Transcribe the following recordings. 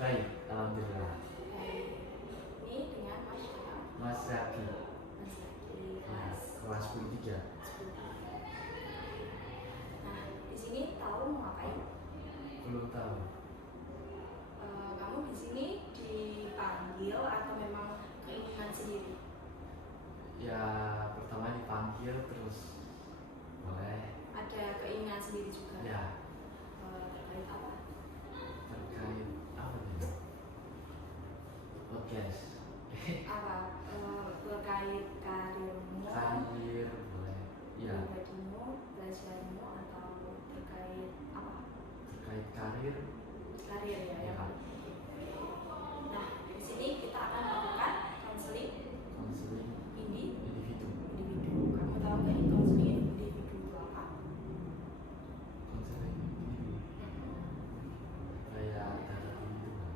Baik, alhamdulillah. Baik. Ini dengan Mas siapa? Mas Zaki. Mas Zaki, Ya, kelas kelas 13. 10. Nah, di sini tahu mau ngapain? Belum tahu. Kamu di sini dipanggil atau memang keinginan sendiri? Ya, pertama dipanggil terus boleh. Ada keinginan sendiri juga? Ya, Terkait apa? terkait apa nih? Podcast. Apa? Terkait karirmu, Karir boleh. Ya, pribadimu, belajarmu, atau terkait apa? terkait karir. Karir ya, Ya, yang Nah, di sini kita akan melakukan konseling konseling individu. individu. Kamu tahu nggak konseling individu itu apa? Konseling individu. Kayak tadi itu kan.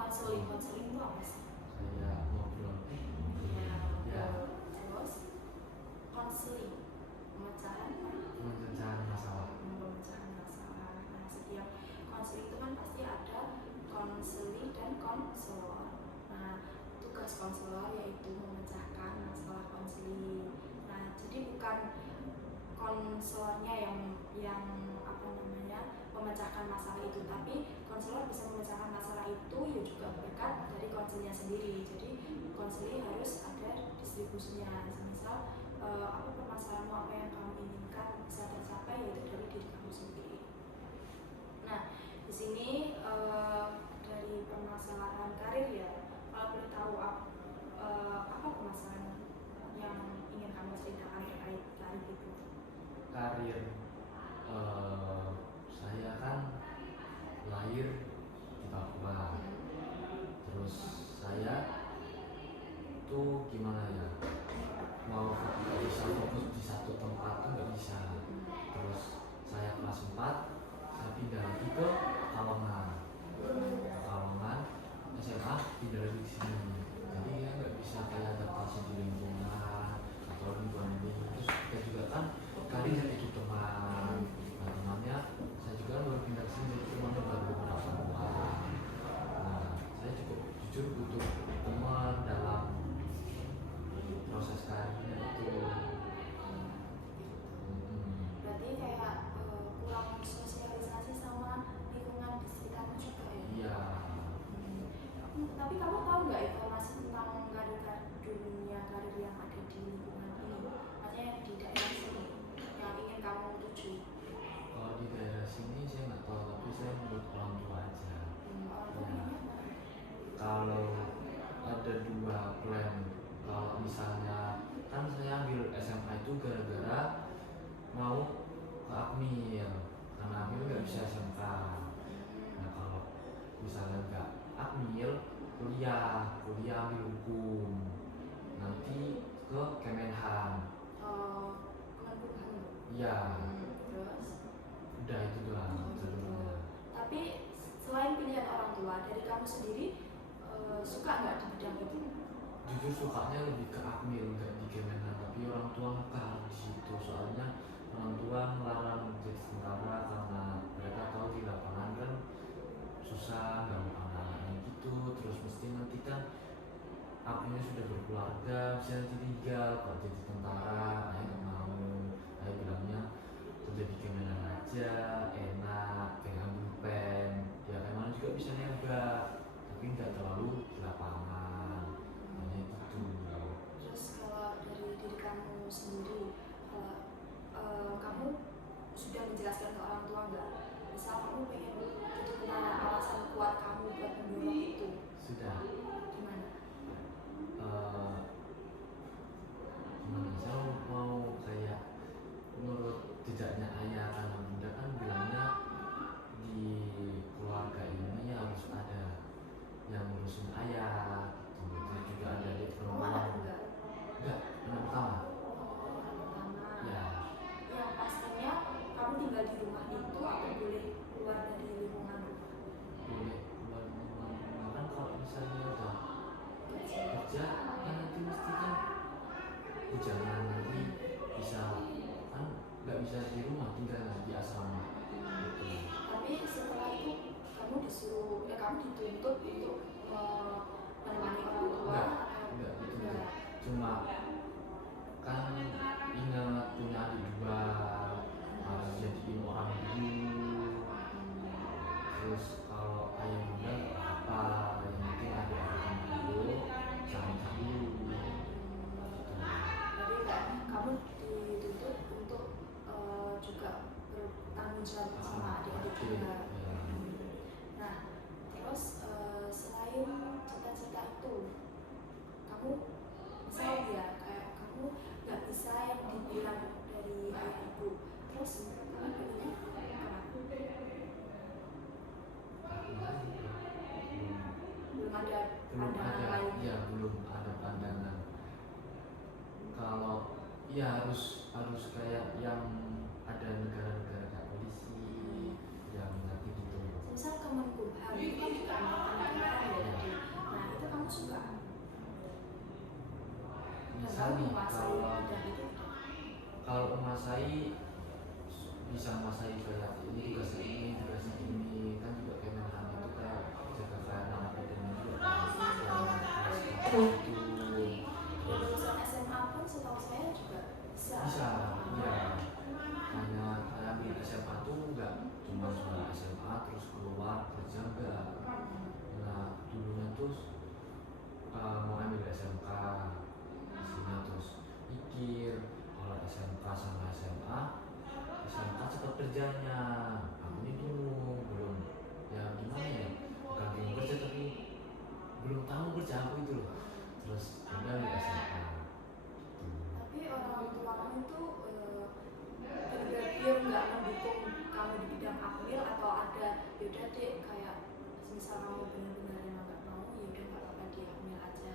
Konseling itu apa sih? Kayak ngobrol. Ya, Terus konseling pemecahan pemecahan masalah. pemecahan masalah. Nah, setiap konseling itu kan pasti ada konseling dan konselor. Nah, tugas konselor yaitu memecahkan masalah konseling. Nah, jadi bukan konselornya yang apa namanya memecahkan masalah itu, tapi konselor bisa memecahkan masalah itu ya juga berkat dari konselnya sendiri. Jadi konseling harus ada distribusinya. Misal apa permasalahanmu, apa yang kamu inginkan bisa tercapai yaitu dari diri kamu sendiri. Nah, di sini dari permasalahan karir ya, kalau boleh tahu apa permasalahan yang ingin kamu ceritakan terkait karir itu? Karir, saya kan lahir di Papua. Terus saya tuh gimana ya, mau nggak bisa fokus di satu tempat tuh nggak bisa. Terus saya kelas 4 saya pindah lagi ke Pekalongan. SMA pindah lagi ke sini. Jadi ya nggak bisa kayak adaptasi di lingkungan atau lingkungan ini. Terus kita juga kan kali saya itu teman. Nah, temannya saya juga baru pindah ke sini, jadi temannya baru beberapa orang. Nah, saya cukup jujur butuh teman dalam proses karirnya itu. Berarti kayak kurang sosialisasi sama lingkungan di sekitarmu juga ya? Iya. Tapi kamu tahu nggak informasi tentang dunia karir yang ada di lingkungan ini? Maksudnya di daerah sini yang ingin kamu tuju? Kalau di daerah sini saya nggak tahu, tapi saya menurut orang tua aja. Orang tua gimana? Kalau ada dua plan, kalau misalnya kan saya ambil SMA itu gara-gara mau ke Akmil, karena Akmil nggak bisa SMK. Nah, kalau misalnya nggak Akmil, kuliah ambil hukum, nanti ke Kemenhan. Pengembangan. Iya, Terus? udah itu doang jalurnya. Tapi selain pilihan orang tua, dari kamu sendiri suka nggak di bidang itu? Jujur sukanya lebih ke Akmil, nggak di Kemenhan, tapi orang tua ngekang di situ. Soalnya orang tua melarang jadi tentara karena mereka tahu di lapangan kan susah, nggak mau anak-anaknya gitu. Terus mesti nanti kan akunya sudah berkeluarga, bisa nanti tinggal kalau jadi tentara. Ayah nggak mau, ayah bilangnya kerja di Kemenhan aja, enak, pegang pulpen, ya kemana juga bisa nembak, tapi nggak terlalu di lapangan. Hanya gitu. Terus kalau dari diri kamu sendiri, kamu sudah menjelaskan ke orang tua nggak? Misal kamu pengen jadi tentara, alasan kuat kamu buat mendorong itu Sudah. gimana? Gimana? Saya mau kayak menurut jejaknya ayah, karena bunda kan bilangnya di keluarga ini harus ada yang ngurusin ayah gitu. Terus juga ada di Kamu perempuan. anak tunggal? Enggak, anak pertama. Anak pertama. Ya, Yang pastinya kamu tinggal di rumah itu atau boleh keluar dari lingkungan rumah? boleh keluar rumah kan kalau misalnya udah kerja kan nanti mesti kan jangan nanti bisa kan nggak bisa di rumah, tinggal di kamu disuruh kamu dituntut untuk menemani orang tua enggak atau gitu enggak? cuma kan ingat punya adik dua harus jadiin orang dulu terus kalau ayah bunda nggak apa yang penting ada orang dulu sama dulu gitu. Berarti enggak kamu dituntut untuk juga bertanggung jawab sama adik-adik juga. Ya. Nah, terus selain cita-cita itu, kamu misal ya kayak kamu nggak bisa yang dibilang dari ayah ibu, terus kamu pengennya apa? Belum ada pandangan lain. Ya belum ada pandangan kalau ya harus kayak yang ada negara-negara kayak polisi yang nanti gitu Misal Kemenkumham itu kan juga merupakan negara ya tadi. Nah itu kamu suka? misal Dan nih kamu menguasai dan itu kalau menguasai bisa menguasai kayak ini tugas ini kan juga Kemenhan itu kayak jaga keamanan akademik juga itu lulusan SMA pun setahu saya juga bisa. bisa ya hanya kayak ambil SMA tuh enggak cuma SMA terus keluar kerja enggak nah dulunya tuh mau ambil SMK hasilnya terus mikir kalau SMK sama SMA SMK cepat kerjanya aku ini dulu belum ya gimana ya bukan belum kerja tapi belum tahu kerja aku itu loh terus udah ambil SMK Tapi orang tua kamu itu benar-benar nggak mendukung kamu di bidang akmil atau ada yaudah deh kayak misal kamu benar-benar emang nggak mau yaudah nggak apa-apa di akmil aja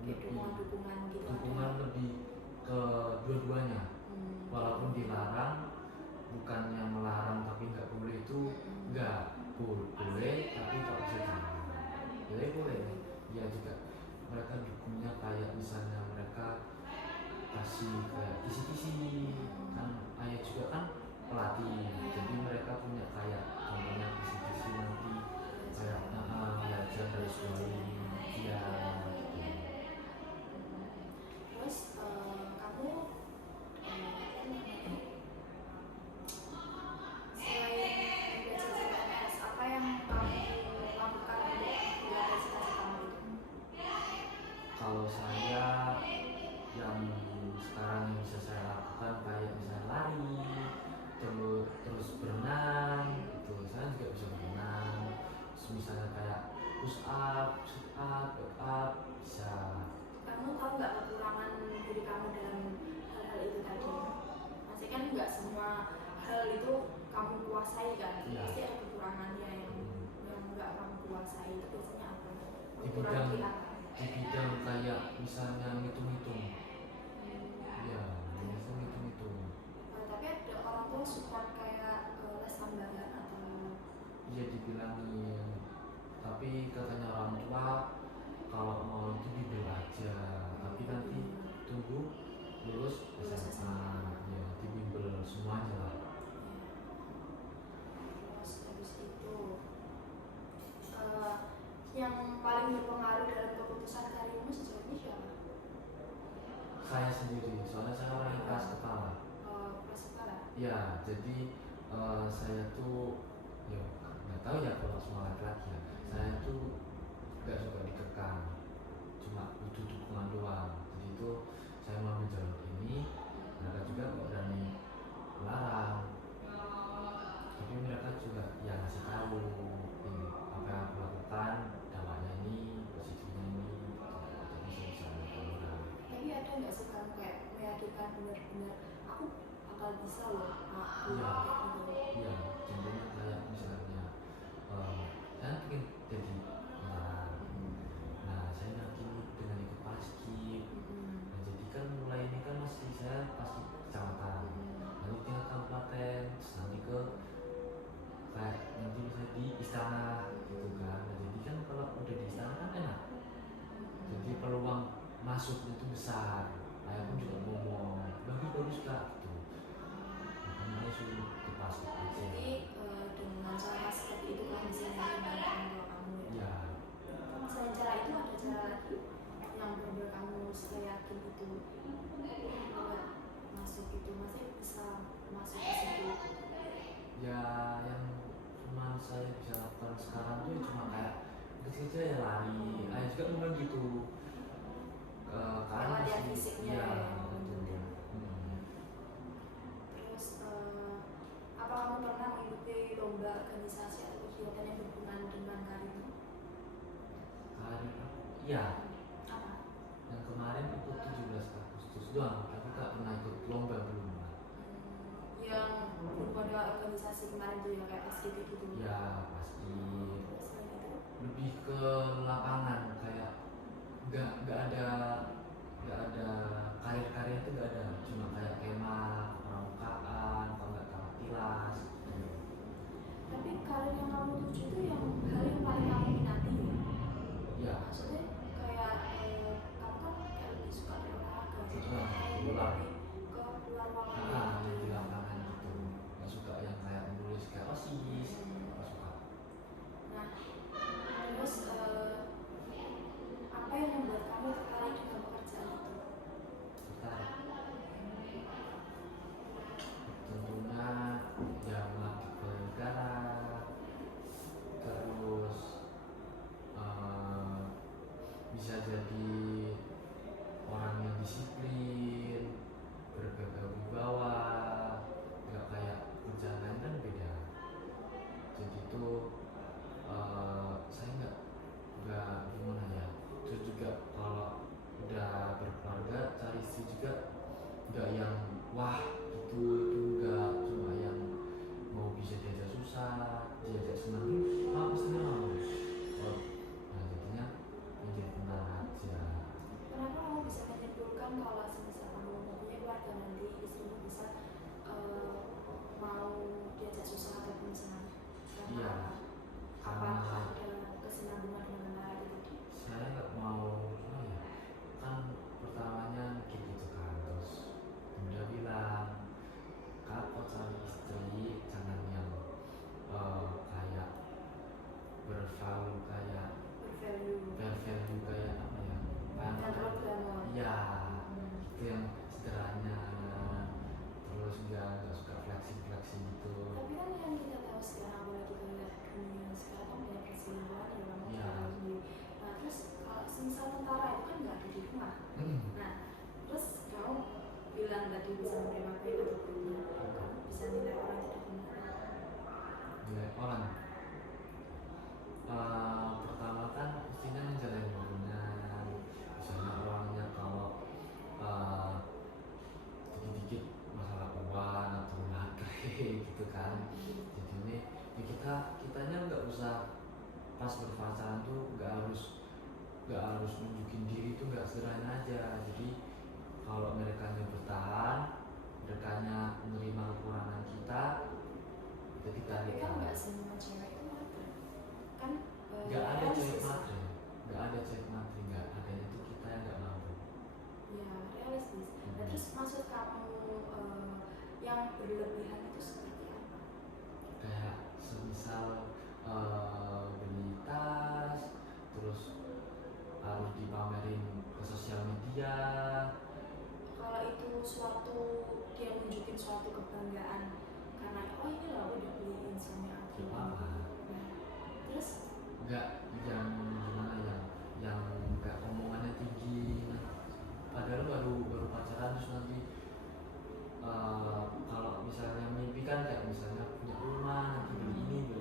dukungan gitu dukungan ada. lebih ke dua-duanya walaupun dilarang bukannya melarang tapi nggak boleh itu nggak boleh tapi kalau bisa jangan boleh ya juga mereka dukungnya kayak misalnya mereka kasih kayak kisi-kisi kan ayah juga kan pelatih jadi mereka punya kayak contohnya kisi-kisi nanti kayak belajar dari suami ya Terus kamu selain belajar CPNS apa yang kamu lakukan untuk belajar cita-cita kamu itu? kalau saya yang sekarang yang bisa saya lakukan kayak misalnya lari terus berenang gitu saya juga bisa berenang terus misalnya kayak push up sit up back up bisa Kamu tahu nggak kekurangan diri kamu dalam hal-hal itu tadi? Maksudnya kan nggak semua hal itu kamu kuasai kan? Iya. Pasti ada kekurangannya yang nggak kamu kuasai itu biasanya apa? di Kekurangan bidang di apa? di bidang kayak misalnya ngitung-ngitung ya biasa ngitung-ngitung Tapi ada orang tua support kayak les tambahan atau iya dibilangin tapi katanya orang tua kalau mau itu bimbel aja tapi nanti tunggu lulus SMA ya dibimbel semuanya lah terus habis itu yang paling berpengaruh dalam keputusan karirmu sejauh ini siapa? saya sendiri soalnya saya orang yang keras kepala Kelas kepala? ya jadi saya tuh ya nggak tahu ya kalau semua laki-laki ya saya tuh nggak suka dikekang cuma butuh dukungan doang jadi itu saya mau menjalur ini mereka juga nggak berani melarang tapi mereka juga yang ngasih tahu ini apa yang aku lakukan dampaknya ini positifnya ini jadi bisa orang Tapi ada nggak sih kamu kayak meyakinkan benar-benar aku bakal bisa loh aku iya kayak gitu? iya contohnya kayak misalnya saya pengen jadi orang nah saya yakini dengan ikut paskib nah jadi kan mulai ini kan masih saya paskib kecamatan nanti tingkat kabupaten terus nanti ke kayak nanti bisa di istana gitu kan nah jadi kan kalau udah di istana kan enak jadi peluang masuk itu besar ayah pun juga ngomong bagus kak gitu makanya ayah suruh ke paskib aja Jadi dengan cara seperti itu kan bisa meyakinkan yakin itu buat masuk itu masih bisa masuk ke situ. Ya yang cuma saya bisa lakukan sekarang tuh ya cuma kayak kecil-kecil ya lari. Ayah juga ngomong gitu ke anak latihan sih. fisiknya Ya ya, betul. Terus apa kamu pernah mengikuti lomba organisasi atau kegiatan yang berhubungan dengan karir? Karir iya. Apa? Yang kemarin ikut 17 Agustus doang, tapi gak pernah ikut lomba belum. Yang belum ada organisasi kemarin tuh ya kayak pas gitu Ya pasti selain itu lebih ke lapangan, kayak nggak ada karir-karir itu nggak ada, cuma kayak kemah, pramukaan, kalau nggak tamat tilas. tapi karir yang kamu tuju itu yang hal yang paling kamu minati Ya maksudnya kayak kamu kan kayak lebih suka di olahraga jadi Nah, kamu bola. lebih ke luar ruangan yang gitu. di lapangan gitu, nggak suka yang kayak nulis kayak osis, nggak suka. Nah terus apa yang membuat kamu tertarik dengan pekerjaan itu? Tertarik tentunya ya mengabdi kepada negara, terus bisa jadi orang yang disiplin, berwibawa, nggak kayak kerjaan lain kan beda. Jadi itu saya nggak gimana ya. Terus juga kalau udah berkeluarga cari istri juga nggak yang wah itu enggak, cuma yang mau bisa diajak susah, diajak senang, pasti mau. Oh, nah jadinya menjadi tenang aja. Kenapa kamu bisa menyimpulkan kalau semisal kamu mempunyai keluarga nanti istrimu bisa mau diajak susah ataupun senang? Iya, Apakah karena ada kesinambungan dengan hal itu tadi? saya nggak mau ya, kan pertamanya gitu kan, terus dia bilang kalau cari istri jangan yang kayak bervalue kayak bervalue kayak apa ya, yang terlalu glamor. ya itu yang sederhana, terus nggak suka fleksi gitu. Tapi kan yang kita tahu sekarang apalagi kita lihat dunia sekarang kan banyak perselingkuhan ya kamu Iya. tahu sendiri. Nah terus kalau semisal tentara itu kan nggak ada di rumah. Nah terus kamu bilang tadi bisa menerima baik atau buruknya, kamu bisa nilai orang tidak benar. Nilai orang pertama kan mestinya menjalin hubungan, misalnya orangnya kalau dikit-dikit masalah uang atau nagih gitu kan. Jadi ini ya kitanya nggak usah pas berpacaran tuh nggak harus nunjukin diri tuh, nggak sederhana aja. Jadi kalau mereka bertahan, mereka menerima kekurangan kita, ketika Tapi kita kan nggak semua cewek itu matre kan. nggak ada cewek realistis. matre, nggak ada cewek matre, nggak adanya tuh kita yang nggak mampu. Ya realistis. Nah terus maksud kamu yang berlebihan itu seperti apa? Kayak semisal beli tas, terus harus dipamerin ke sosial media. Kalau itu suatu dia nunjukin suatu kebanggaan karena oh ini loh udah beliin suami aku. Gimana? Nah, terus Nggak yang gimana ya, yang kayak omongannya tinggi, padahal baru pacaran terus nanti kalau misalnya mimpi kan kayak misalnya punya rumah, nanti beli ini beli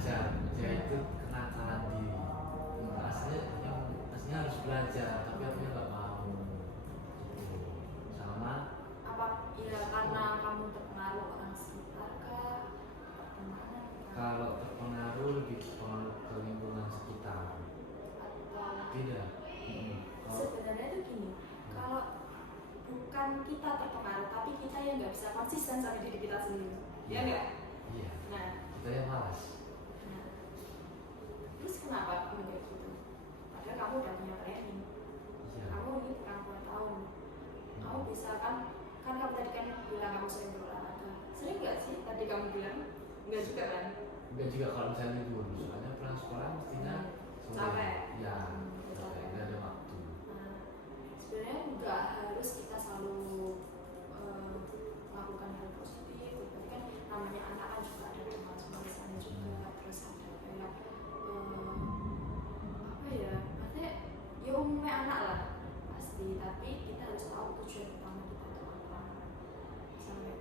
belajar dia itu kenakalan diri. Aslinya harus belajar tapi aku nggak mau gitu. Sama Apa ya karena kamu terpengaruh orang sekitar kah? Pertemanan kah? kalau terpengaruh lebih ke lingkungan sekitar. Atau Tidak. sebenarnya itu gini, kalau bukan kita terpengaruh tapi kita yang nggak bisa konsisten sama diri kita sendiri, ya enggak? Iya. Nah, Kita yang malas. nah, terus kenapa kamu kayak gitu? Padahal kamu udah punya planning, Iya. kamu ini bukan 2 tahun, kamu bisa kan kamu tadi kan bilang kamu sering berolahraga, sering nggak sih? Tadi kamu bilang nggak juga kan? Enggak juga kalau misalnya libur, soalnya pulang sekolah mestinya sore. Capek. Ya, Capek. capek, nggak ada waktu. Nah, sebenarnya nggak harus kita selalu melakukan hal positif. Berarti kan namanya anak kan juga ada malas-malasannya juga, terus ada kayak apa ya? Maksudnya ya umumnya anak lah pasti. Tapi kita harus tahu tujuan utama kita itu apa. Sampai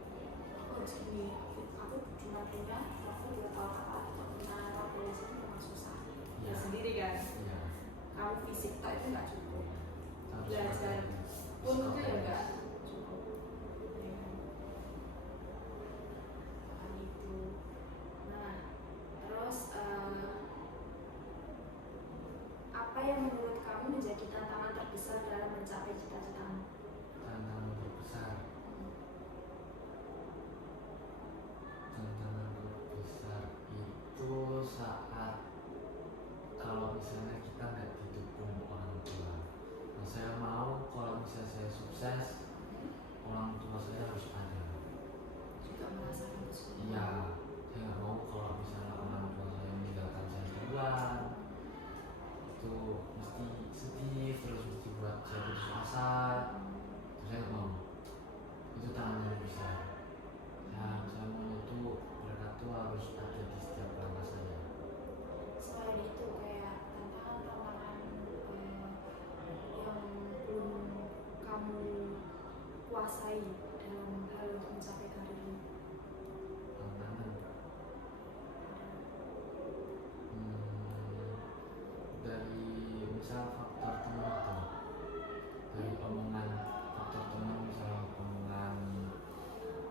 aku harus gini, aku cuma punya waktu 2 tahun apa atau menara polisi itu memang susah. Ya sendiri kan. Iya. Kamu fisik tak itu nggak cukup, Harus belajar pakai pun itu ya psikotes. nggak cukup, ya kan? Hal itu. Nah, terus apa yang menurut kamu menjadi tantangan terbesar dalam mencapai cita-citamu? Tantangan terbesar. Tantangan terbesar itu saat kalau misalnya kita nggak didukung orang tua. Nah, saya mau kalau misalnya saya sukses, orang tua saya harus ada. Juga merasakan kesulitan. Iya, saya nggak mau kalau misalnya orang tua saya meninggalkan saya duluan, itu mesti sedih terus mesti buat saya putus asa. Itu saya nggak mau. Itu tantangan yang besar. Saya mau itu mereka tuh harus ada di setiap langkah saya. Selain itu kayak tantangan-tantangan yang belum kamu kuasai dalam hal untuk mencapai karirmu. Tantangan dari misal faktor teman itu, dari omongan faktor teman, misal omongan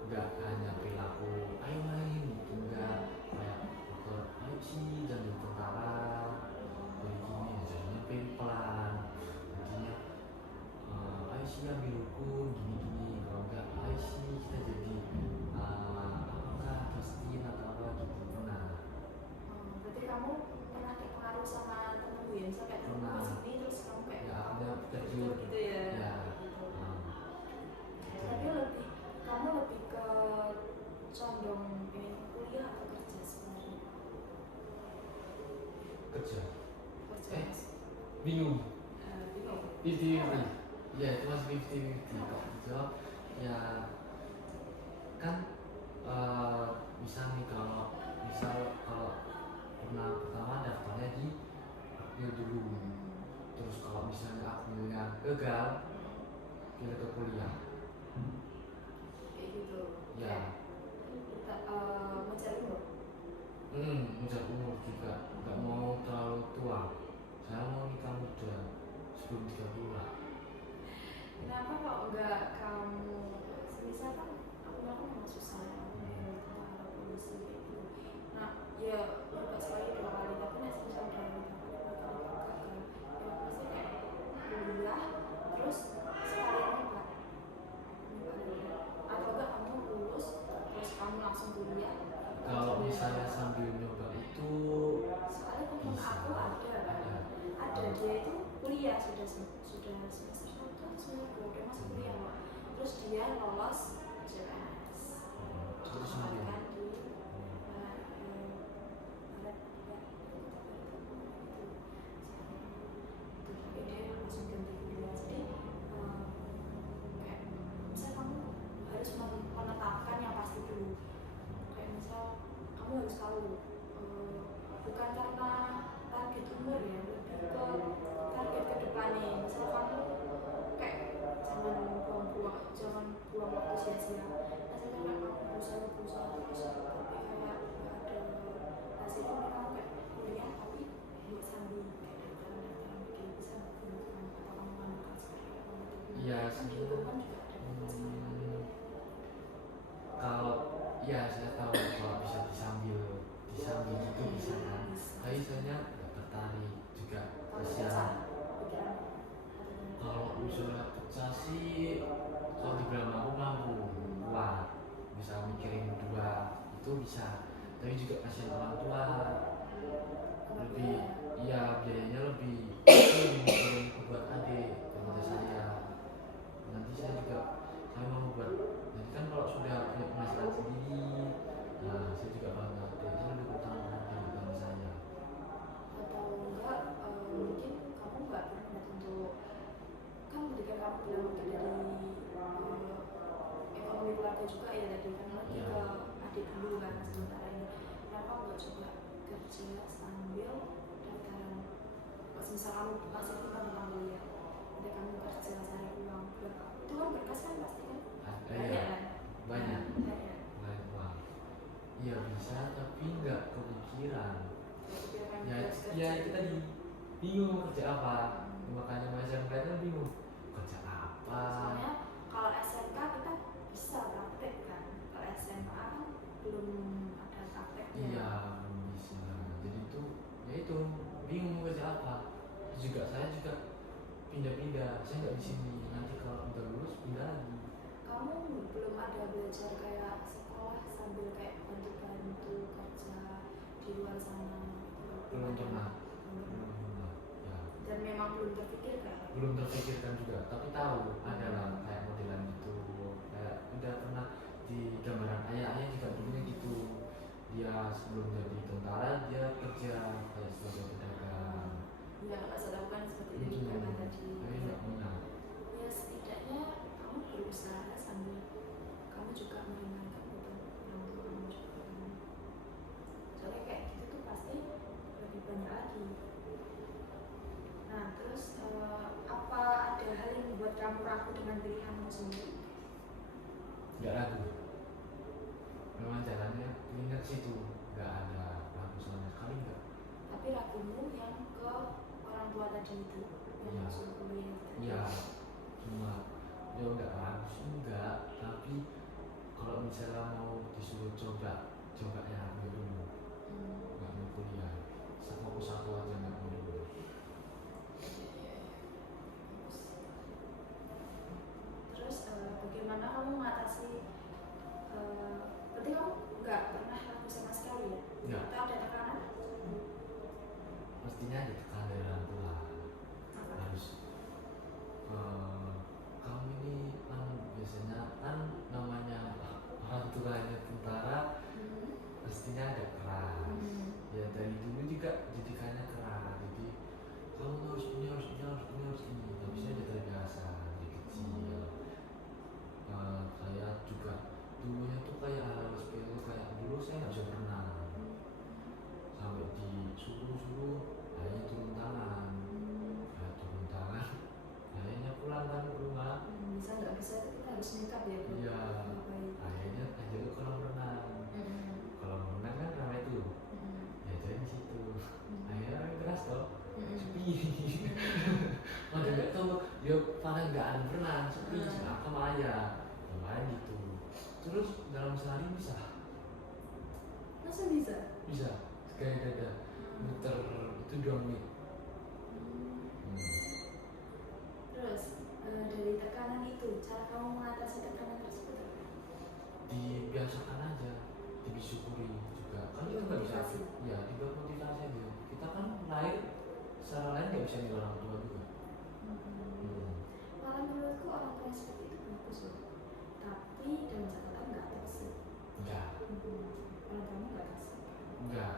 nggak hanya perilaku ayo main gitu, enggak kayak faktor ayo sih jangan jadi tentara jadi gini jadinya pelan jadinya ayo sih ambil hukum gini kalau enggak ayo sih kita jadi apakah trustin atau apa gitu. Nah, Berarti kamu pernah terpengaruh sama temenmu ya? Misalnya kayak temenmu Pernah. kesini terus kamu kayak ya akhirnya tergiur gitu ya? ya. Gitu. Gitu. Tapi kamu lebih ke condong pengen kuliah atau kerja sebenarnya? Kerja Kerja. bingung Bingung. 50-50. Ya itu masih 50-50 kok gitu ya kan. Misal nih kalau pertama daftarnya di Akmil dulu, terus kalau misalnya Akmilnya gagal pilih ke kuliah Kayak gitu. ya. Mencari umur. Udah umur juga nggak mau terlalu tua, saya mau nikah muda sebelum 30. Kenapa kok enggak kamu semisal kan aku memang susah ya tentara polisi kayak gitu. Nah ya coba sekali 2 kali tapi nanti semisal udah gagal ya pasti kayak kuliah terus sekalian nyoba atau enggak kamu lulus terus kamu langsung kuliah. Kalau misalnya sambil nyoba itu Soalnya temen aku ada dia itu kuliah sudah semester 1 atau semester 2 udah masuk kuliah loh. Terus dia lolos CPNS terus sambil kan di tapi dia langsung ganti kuliah. Jadi kayak misal kamu harus menetapkan yang pasti dulu. Kayak misal kamu harus tahu bukan karena target umur ya, lebih ke target ke depannya. Misal kamu kayak jangan buang waktu sia-sia. Misalnya kamu berusaha terus tapi kayak nggak ada hasilnya, kamu kan di biasanya hukum kan juga ada batasan hmm, kalau ya saya tahu kalau bisa disambil gitu bisa kan, tapi saya nggak tertarik juga, kalau kasihan. pecah pikiran Kalau usulnya pecah sih, kalau dibilang mampu kuat, bisa mikirin dua itu bisa, tapi juga kasihan orang tua, lebih iya biayanya lebih mikirin buat adik daripada saya. Nanti saya mau buat, jadi kan kalau sudah punya penghasilan sendiri, nah saya juga bangga adik, saya lebih utama adik daripada saya. atau enggak mungkin kamu nggak berniat untuk kan ketika kamu bilang mungkin dari ekonomi keluarga juga ya tadi kan lagi Iya. ke adik dulu kan sementara ini kenapa nggak coba kerja sambil daftaran pas misal kamu masih kita tentang kuliah nanti kamu kerja cari uang buat itu kan berkas kan pasti kan banyak Iya, kan banyak banyak uang. Iya bisa, tapi nggak kepikiran. kepikiran Ya, harus kerja ya itu tadi bingung mau kerja apa, makanya macam kan bingung kerja apa. soalnya kalau SMK kita bisa praktek kan kalau SMA kan belum ada prakteknya Iya belum bisa, jadi itu ya itu bingung mau kerja apa. Terus juga saya juga pindah-pindah, saya nggak di sini, nanti kalau udah lulus pindah lagi. kamu belum ada belajar kayak sekolah sambil kayak bantu-bantu kerja di luar sana gitu. Belum pernah. Belum. Ya Dan memang belum terpikir kan belum terpikirkan juga, tapi tahu ada lah kayak modelan gitu, kayak udah pernah di gambaran ayah juga dulunya gitu, dia sebelum jadi tentara dia kerja kayak sebagai pedagang. ya kalau saya lakukan seperti itu juga kan tadi Tapi nggak punya. ya setidaknya kamu berusaha sambil kamu juga meringankan beban orang tua kamu juga kan soalnya kayak gitu tuh pasti lebih banyak lagi. Nah terus apa ada hal yang membuat kamu ragu dengan pilihanmu sendiri? Nggak ragu, memang jalannya linear situ, nggak ada ragu sama sekali, nggak. Tapi ragumu yang ke orang tua tadi itu yang Iya. langsung kuliah tadi. Iya, cuma ya nggak ragu sih enggak, tapi kalau misalnya mau disuruh coba ya ambil dulu, nggak mau kuliah, fokus satu aja nggak mau dulu. Terus bagaimana kamu mengatasi berarti kamu nggak pernah ragu sama sekali ya? Nggak. Atau ada tekanan? Mestinya ada tekanan dari orang tua, Apa? harus kamu ini kan biasanya kan namanya orang tuanya tentara mestinya agak keras. Ya dari dulu juga didikannya keras, jadi kamu harus ini tapi saya udah terbiasa dari kecil. Saya juga dulunya tuh kayak hal sepele, kayak dulu saya nggak bisa berenang sampai disuruh akhirnya turun tangan, akhirnya pulang kan ke rumah. Bisa nggak bisa itu kita harus nekat ya bro. Iya, akhirnya aja ke kolam renang. Kolam renang kan ramai tuh, ya jadi di situ. Akhirnya keras toh, sepi. Waduh nggak tahu, ya pada nggak ada berenang, sepi. Aku sama ayah, main gitu. Terus dalam sehari bisa, Masa bisa? kayak ada muter itu 2 menit. Terus dari tekanan itu, cara kamu mengatasi tekanan tersebut apa? Dibiasakan aja, disyukuri juga. Kan itu nggak bisa, Motivasi. ya dibuat motivasi aja. Kita kan lahir secara lain nggak bisa nilai orang tua juga. Malah menurutku orang tua yang seperti itu bagus loh. Tapi dalam catatan nggak toksik. Enggak, Orang tuamu nggak toksik. enggak.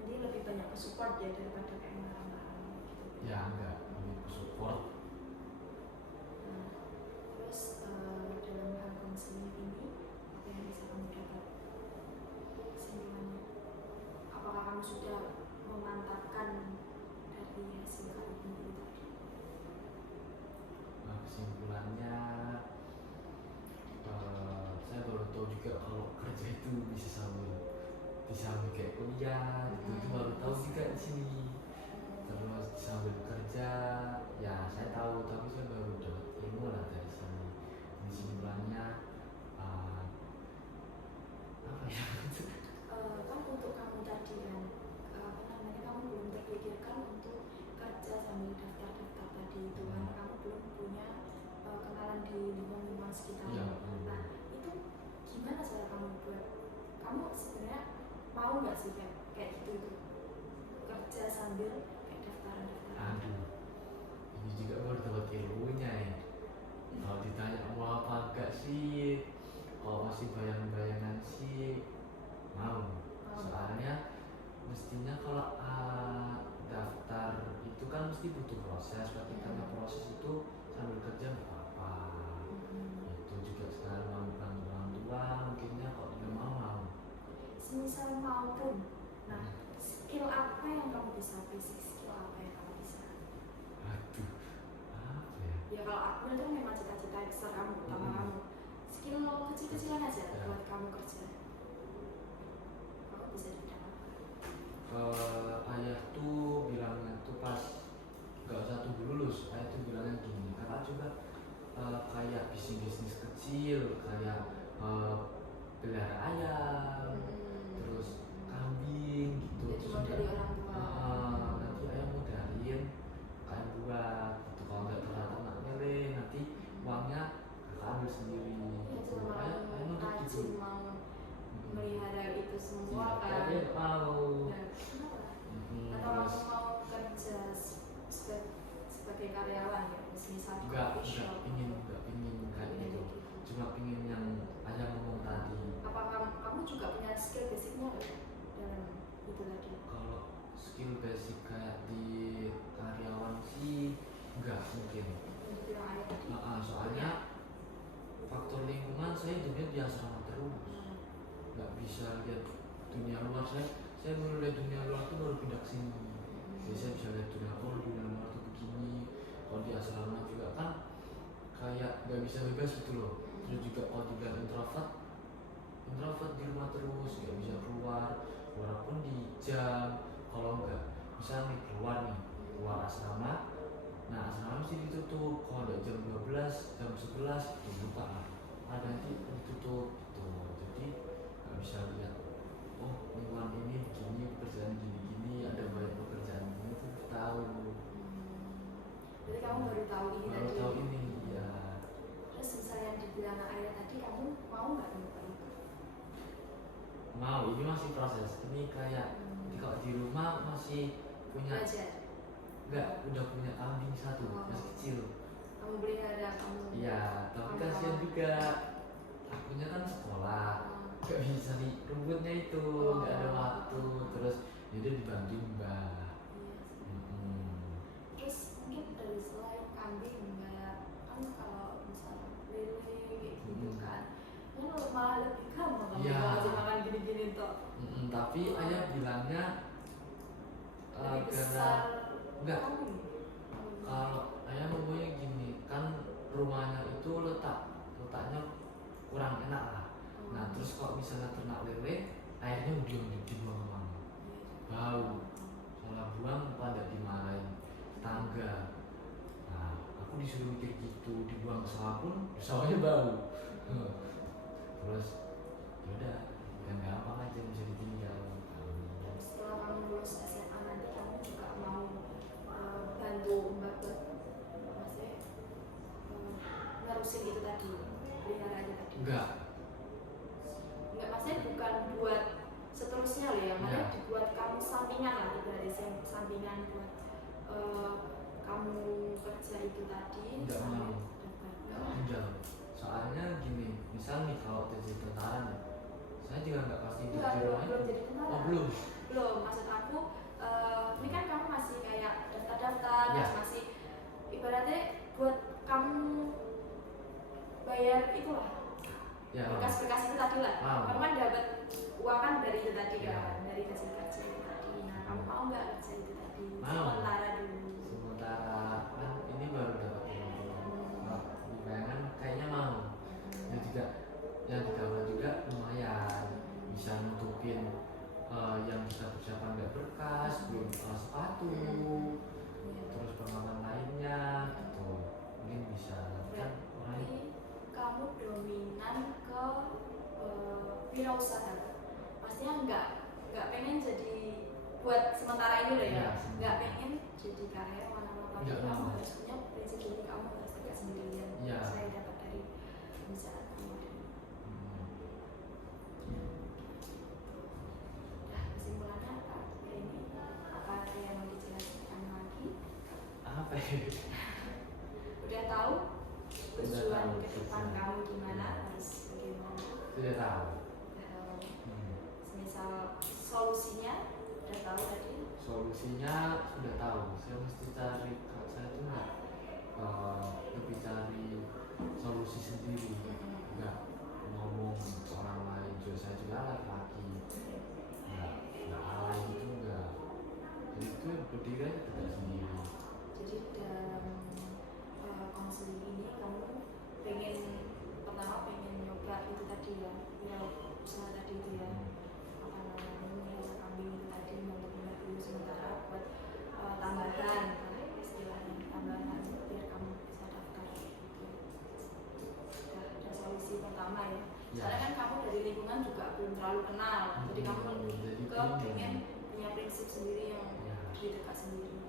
Jadi lebih banyak ke support ya daripada kayak marah-marah gitu. Ya enggak, lebih ke support. Nah, terus dalam hal konseling ini apa yang bisa kamu dapat kesimpulannya? Apakah kamu sudah memantapkan dari hasil kajian itu tadi? Nah, kesimpulannya saya baru tahu juga kalau kerja itu bisa sambil kayak kuliah gitu. Itu baru tahu juga di sini. Terus sambil kerja mau nggak sih kayak gitu itu kerja sambil kayak daftaran. Aduh, ini juga baru dapat ilmunya ya. Kalau ditanya mau apa enggak sih, kalau masih bayang-bayangan sih mau. Soalnya mestinya kalau daftar itu kan mesti butuh proses. Berarti karena proses itu sambil kerja nggak apa-apa. Itu juga sekarang mau bantu orang tua, mungkinnya kalau dia mau. Semisal mau pun, nah skill apa yang kamu bisa, basic skill apa yang kamu bisa? Aduh, apa ya? Ya kalau aku itu memang cita-cita besar kamu, utama kamu. Skill kecil-kecilan aja buat kamu kerja. Kamu bisa di bidang apa? Ayah tuh bilangnya tuh pas nggak usah tunggu lulus, ayah tuh bilangnya gini, kakak juga kayak bisnis kecil, kayak pelihara ayam, terus kambing gitu. Jadi Terus modali orang tua. nanti ayah modalin kayak buat gitu, kalau nggak ternak lele nanti uangnya kakak ambil sendiri gitu. Ayah nuntut gitu. Mau melihara itu semua Iya, kan? ayah mau. Atau kamu mau kerja sebagai karyawan ya, misal di Enggak coffee shop? pingin kayak gitu. Cuma pingin yang ayah ngomong tadi. Apa kamu juga punya skill basicnya loh dalam itu tadi? Kalau skill basic kayak di karyawan sih enggak mungkin. Untuk yang ayah tadi? Soalnya faktor lingkungan, saya hidupnya di asrama terus. Nggak bisa lihat dunia luar. Saya baru lihat dunia luar tuh baru pindah ke sini. Jadi saya bisa lihat dunia luar tuh begini. Kalau di asrama juga kan kayak nggak bisa bebas gitu loh. Terus juga kalau dibilang introvert di rumah terus, nggak bisa keluar walaupun di jam. Kalau nggak bisa nih keluar asrama, nah asrama mesti ditutup. Kalau ada jam 12, jam 11 itu buka, ada nanti ditutup gitu. Jadi nggak bisa lihat, oh lingkungan ini begini, pekerjaan gini, ada banyak pekerjaan ini tuh tahu. Jadi kamu baru tahu ini Baru tadi? tahu ini, ya. Terus misalnya yang dibilang ayah tadi, kamu mau nggak nyoba itu? Mau, ini masih proses. Ini kayak kalau di rumah masih punya. Belajar? Enggak, udah punya kambing satu, masih kecil. Kamu pelihara, kamu? Iya, tapi kasihan juga. Akunya kan sekolah, gak bisa di rumputnya itu, nggak ada waktu. Terus jadi dibantu mbak. Terus mungkin dari selain kambing enggak, kan kalau misalnya lele gitu kan, malah lebih gampang kamu ngasih makan gini-gini toh. Tapi ayah bilangnya lebih besar. Enggak. Kalau ayah ngomongnya gini, kan rumahnya itu letaknya kurang enak lah. Nah terus kalau misalnya ternak lele, airnya udah dibuang kemana? Bau. Salah buang pada dimarahin tetangga. Nah aku disuruh mikir gitu, dibuang ke sawah pun sawahnya bau. Terus yaudah, yang gampang aja bisa ditinggal. Setelah kamu lulus SMA nanti kamu juga mau bantu mbak buat maksudnya nerusin itu tadi, pelihara itu tadi? Enggak, maksudnya bukan buat seterusnya loh ya, maksudnya dibuat kamu sampingan lah, ibaratnya sampingan buat kamu kerja itu tadi. Enggak mau. Enggak. Soalnya gini, misal nih kalau jadi tentara, saya juga nggak pasti hidup di rumah. Belum jadi tentara. Oh belum. Maksud aku ini kan kamu masih kayak daftar-daftar, masih ibaratnya buat kamu bayar itulah. Berkas-berkas itu tadi lah. Kamu kan dapat uang kan dari itu tadi kan, dari hasil kerja itu tadi. Nah kamu mau nggak kerja itu tadi? Sementara dulu. Sementara kan ini baru dapat bayangan kayaknya mau. Dan juga yang didapat juga lumayan, bisa nutupin yang kita persiapan nggak berkas, belum sepatu, terus peralatan lainnya gitu, mungkin bisa. Kan orangnya kamu dominan ke wirausaha, pastinya nggak pengen jadi buat sementara ini loh ya, nggak pengen jadi karyawan apa tapi kamu harus punya prinsip diri, kamu harus tidak sendirian. Saya dapat dari pembicaraan kamu. solusinya udah tahu tadi. Solusinya sudah tahu, saya mesti cari, saya tuh nggak lebih cari solusi sendiri, nggak ngomong orang lain. Saya juga laki-laki, nggak alay gitu, nggak. Jadi itu berdiri aja kita sendiri. Jadi dalam konseling ini kamu pertama pengen nyoba itu tadi ya, usaha tadi itu ya, apa namanya, rasa kambing itu tadi, benar-benar dulu sementara buat tambahan, istilahnya tambahan biar kamu bisa daftar gitu. Ada solusi pertama ya. Soalnya kan kamu dari lingkungan juga belum terlalu kenal, jadi kamu lebih ke pengen punya prinsip sendiri yang di dekat sendiri.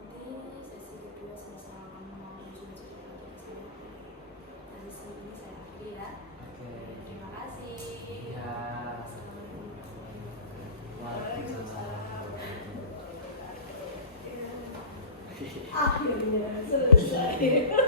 Nanti sesi kedua selesai kamu mau mencoba lagi ke saya. Dari sini ini saya akhiri ya. Oke. Terima kasih. Ya. Assalamualaikum. Waalaikumsalam. Akhirnya selesai.